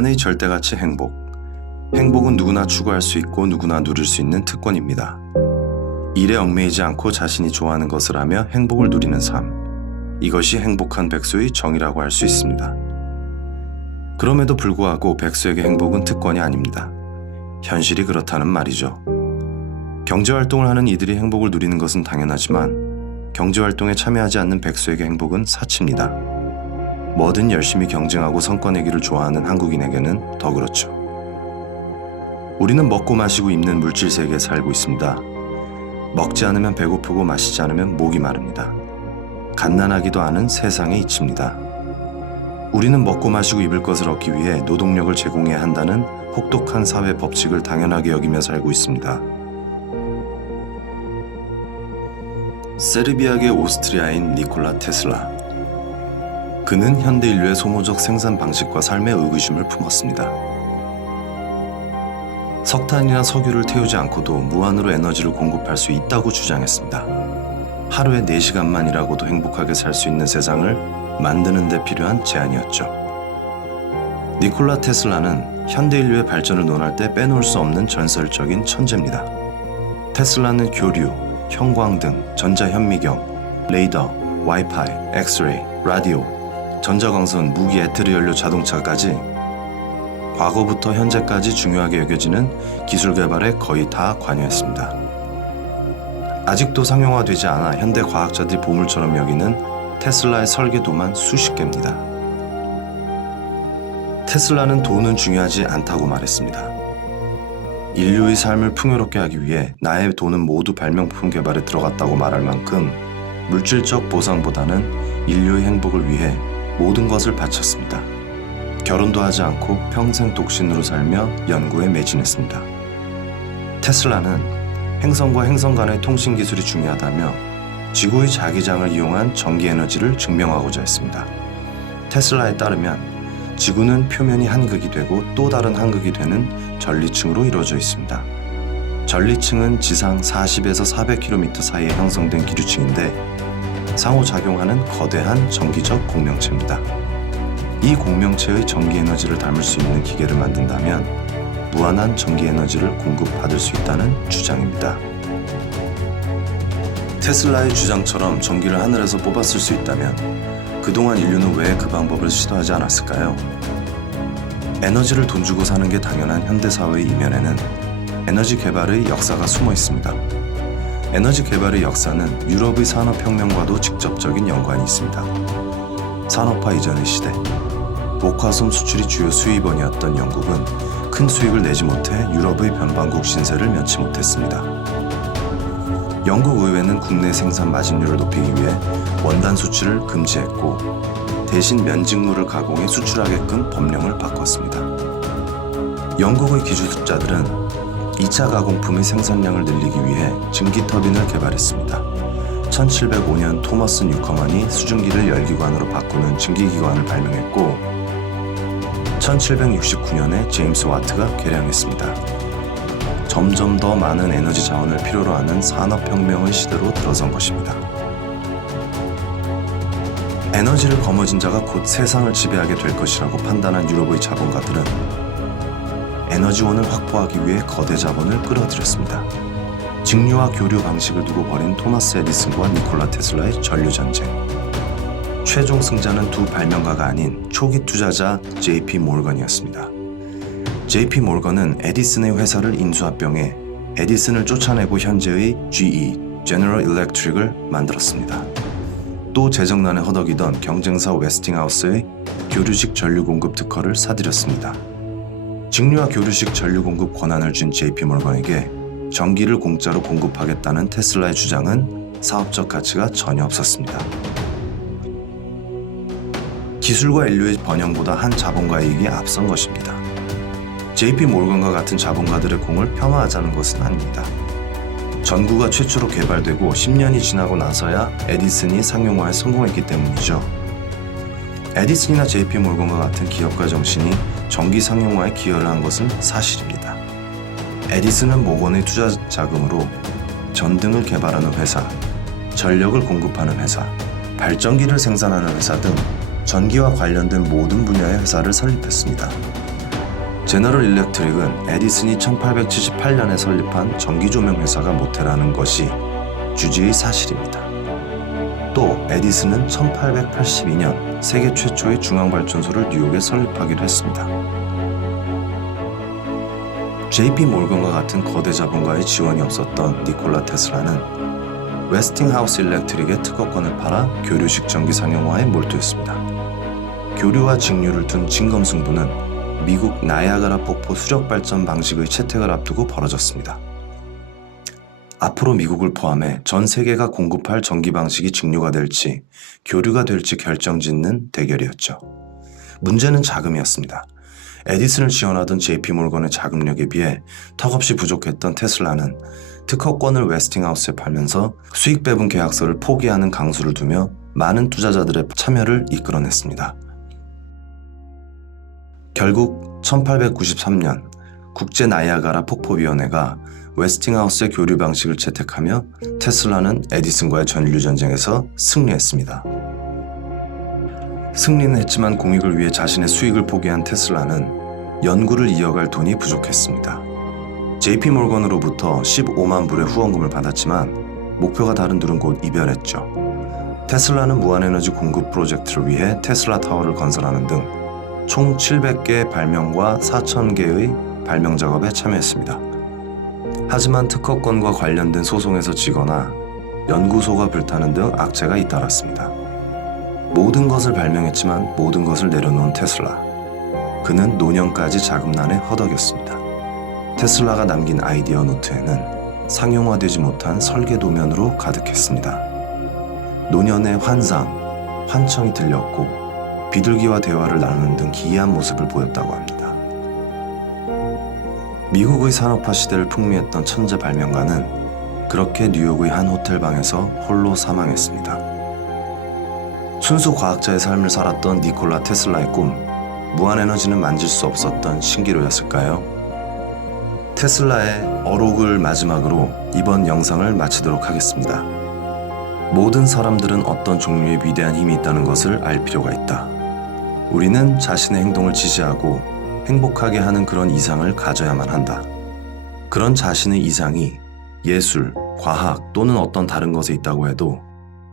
인간의 절대가치 행복. 행복은 누구나 추구할 수 있고 누구나 누릴 수 있는 특권입니다. 일에 얽매이지 않고 자신이 좋아하는 것을 하며 행복을 누리는 삶. 이것이 행복한 백수의 정의라고 할 수 있습니다. 그럼에도 불구하고 백수에게 행복은 특권이 아닙니다. 현실이 그렇다는 말이죠. 경제활동을 하는 이들이 행복을 누리는 것은 당연하지만 경제활동에 참여하지 않는 백수에게 행복은 사치입니다. 뭐든 열심히 경쟁하고 성과 내기를 좋아하는 한국인에게는 더 그렇죠. 우리는 먹고 마시고 입는 물질 세계에 살고 있습니다. 먹지 않으면 배고프고 마시지 않으면 목이 마릅니다. 갓난아기도 아는 세상의 이치입니다. 우리는 먹고 마시고 입을 것을 얻기 위해 노동력을 제공해야 한다는 혹독한 사회 법칙을 당연하게 여기며 살고 있습니다. 세르비아계 오스트리아인 니콜라 테슬라. 그는 현대 인류의 소모적 생산 방식과 삶의 의구심을 품었습니다. 석탄이나 석유를 태우지 않고도 무한으로 에너지를 공급할 수 있다고 주장했습니다. 하루에 4시간만 일하고도 행복하게 살 수 있는 세상을 만드는 데 필요한 제안이었죠. 니콜라 테슬라는 현대 인류의 발전을 논할 때 빼놓을 수 없는 전설적인 천재입니다. 테슬라는 교류, 형광등, 전자현미경, 레이더, 와이파이, 엑스레이, 라디오, 전자광선, 무기, 에테르 연료, 자동차까지 과거부터 현재까지 중요하게 여겨지는 기술 개발에 거의 다 관여했습니다. 아직도 상용화되지 않아 현대 과학자들이 보물처럼 여기는 테슬라의 설계도만 수십 개입니다. 테슬라는 돈은 중요하지 않다고 말했습니다. 인류의 삶을 풍요롭게 하기 위해 나의 돈은 모두 발명품 개발에 들어갔다고 말할 만큼 물질적 보상보다는 인류의 행복을 위해 모든 것을 바쳤습니다. 결혼도 하지 않고 평생 독신으로 살며 연구에 매진했습니다. 테슬라는 행성과 행성 간의 통신 기술이 중요하다며 지구의 자기장을 이용한 전기 에너지를 증명하고자 했습니다. 테슬라에 따르면 지구는 표면이 한극이 되고 또 다른 한극이 되는 전리층으로 이루어져 있습니다. 전리층은 지상 40에서 400km 사이에 형성된 기류층인데 상호작용하는 거대한 전기적 공명체입니다. 이 공명체의 전기 에너지를 담을 수 있는 기계를 만든다면 무한한 전기 에너지를 공급받을 수 있다는 주장입니다. 테슬라의 주장처럼 전기를 하늘에서 뽑았을 수 있다면 그동안 인류는 왜 그 방법을 시도하지 않았을까요? 에너지를 돈 주고 사는 게 당연한 현대사회의 이면에는 에너지 개발의 역사가 숨어 있습니다. 에너지 개발의 역사는 유럽의 산업혁명과도 직접적인 연관이 있습니다. 산업화 이전의 시대, 목화솜 수출이 주요 수입원이었던 영국은 큰 수익을 내지 못해 유럽의 변방국 신세를 면치 못했습니다. 영국 의회는 국내 생산 마진율을 높이기 위해 원단 수출을 금지했고 대신 면직물을 가공해 수출하게끔 법령을 바꿨습니다. 영국의 기술자들은 2차 가공품의 생산량을 늘리기 위해 증기터빈을 개발했습니다. 1705년 토머스 뉴커먼이 수증기를 열기관으로 바꾸는 증기기관을 발명했고 1769년에 제임스 와트가 개량했습니다. 점점 더 많은 에너지 자원을 필요로 하는 산업혁명의 시대로 들어선 것입니다. 에너지를 거머쥔 자가 곧 세상을 지배하게 될 것이라고 판단한 유럽의 자본가들은 에너지원을 확보하기 위해 거대 자본을 끌어들였습니다. 직류와 교류 방식을 두고 벌인 토마스 에디슨과 니콜라 테슬라의 전류전쟁. 최종 승자는 두 발명가가 아닌 초기 투자자 JP 몰건이었습니다. JP 몰건은 에디슨의 회사를 인수합병해 에디슨을 쫓아내고 현재의 GE, General Electric을 만들었습니다. 또 재정난에 허덕이던 경쟁사 웨스팅하우스의 교류식 전류 공급 특허를 사들였습니다. 직류와 교류식 전류 공급 권한을 준 JP 몰건에게 전기를 공짜로 공급하겠다는 테슬라의 주장은 사업적 가치가 전혀 없었습니다. 기술과 인류의 번영보다 한 자본가의 이익이 앞선 것입니다. JP 몰건과 같은 자본가들의 공을 폄하하자는 것은 아닙니다. 전구가 최초로 개발되고 10년이 지나고 나서야 에디슨이 상용화에 성공했기 때문이죠. 에디슨이나 JP 몰건과 같은 기업가 정신이 전기 상용화에 기여를 한 것은 사실입니다. 에디슨은 모건의 투자 자금으로 전등을 개발하는 회사, 전력을 공급하는 회사, 발전기를 생산하는 회사 등 전기와 관련된 모든 분야의 회사를 설립했습니다. 제너럴 일렉트릭은 에디슨이 1878년에 설립한 전기조명 회사가 모태라는 것이 주지의 사실입니다. 또 에디슨은 1882년 세계 최초의 중앙발전소를 뉴욕에 설립하기도 했습니다. JP 몰건과 같은 거대 자본가의 지원이 없었던 니콜라 테슬라는 웨스팅하우스 일렉트릭의 특허권을 팔아 교류식 전기 상용화에 몰두했습니다. 교류와 직류를 둔 진검승부는 미국 나이아가라 폭포 수력 발전 방식의 채택을 앞두고 벌어졌습니다. 앞으로 미국을 포함해 전 세계가 공급할 전기 방식이 직류가 될지 교류가 될지 결정짓는 대결이었죠. 문제는 자금이었습니다. 에디슨을 지원하던 JP 몰건의 자금력에 비해 턱없이 부족했던 테슬라는 특허권을 웨스팅하우스에 팔면서 수익 배분 계약서를 포기하는 강수를 두며 많은 투자자들의 참여를 이끌어냈습니다. 결국 1893년 국제 나이아가라 폭포위원회가 웨스팅하우스의 교류 방식을 채택하며 테슬라는 에디슨과의 전류 전쟁에서 승리했습니다. 승리는 했지만 공익을 위해 자신의 수익을 포기한 테슬라는 연구를 이어갈 돈이 부족했습니다. JP 몰건으로부터 15만 불의 후원금을 받았지만 목표가 다른 둘은 곧 이별했죠. 테슬라는 무한에너지 공급 프로젝트를 위해 테슬라 타워를 건설하는 등 총 700개의 발명과 4,000개의 발명 작업에 참여했습니다. 하지만 특허권과 관련된 소송에서 지거나 연구소가 불타는 등 악재가 잇따랐습니다. 모든 것을 발명했지만 모든 것을 내려놓은 테슬라. 그는 노년까지 자금난에 허덕였습니다. 테슬라가 남긴 아이디어 노트에는 상용화되지 못한 설계 도면으로 가득했습니다. 노년의 환상, 환청이 들렸고 비둘기와 대화를 나누는 등 기이한 모습을 보였다고 합니다. 미국의 산업화 시대를 풍미했던 천재 발명가는 그렇게 뉴욕의 한 호텔 방에서 홀로 사망했습니다. 순수 과학자의 삶을 살았던 니콜라 테슬라의 꿈, 무한에너지는 만질 수 없었던 신기루였을까요? 테슬라의 어록을 마지막으로 이번 영상을 마치도록 하겠습니다. 모든 사람들은 어떤 종류의 위대한 힘이 있다는 것을 알 필요가 있다. 우리는 자신의 행동을 지지하고 행복하게 하는 그런 이상을 가져야만 한다. 그런 자신의 이상이 예술, 과학 또는 어떤 다른 것에 있다고 해도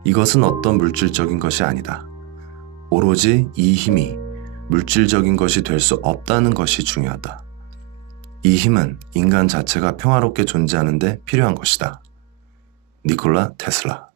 이것은 어떤 물질적인 것이 아니다. 오로지 이 힘이 물질적인 것이 될 수 없다는 것이 중요하다. 이 힘은 인간 자체가 평화롭게 존재하는 데 필요한 것이다. 니콜라 테슬라.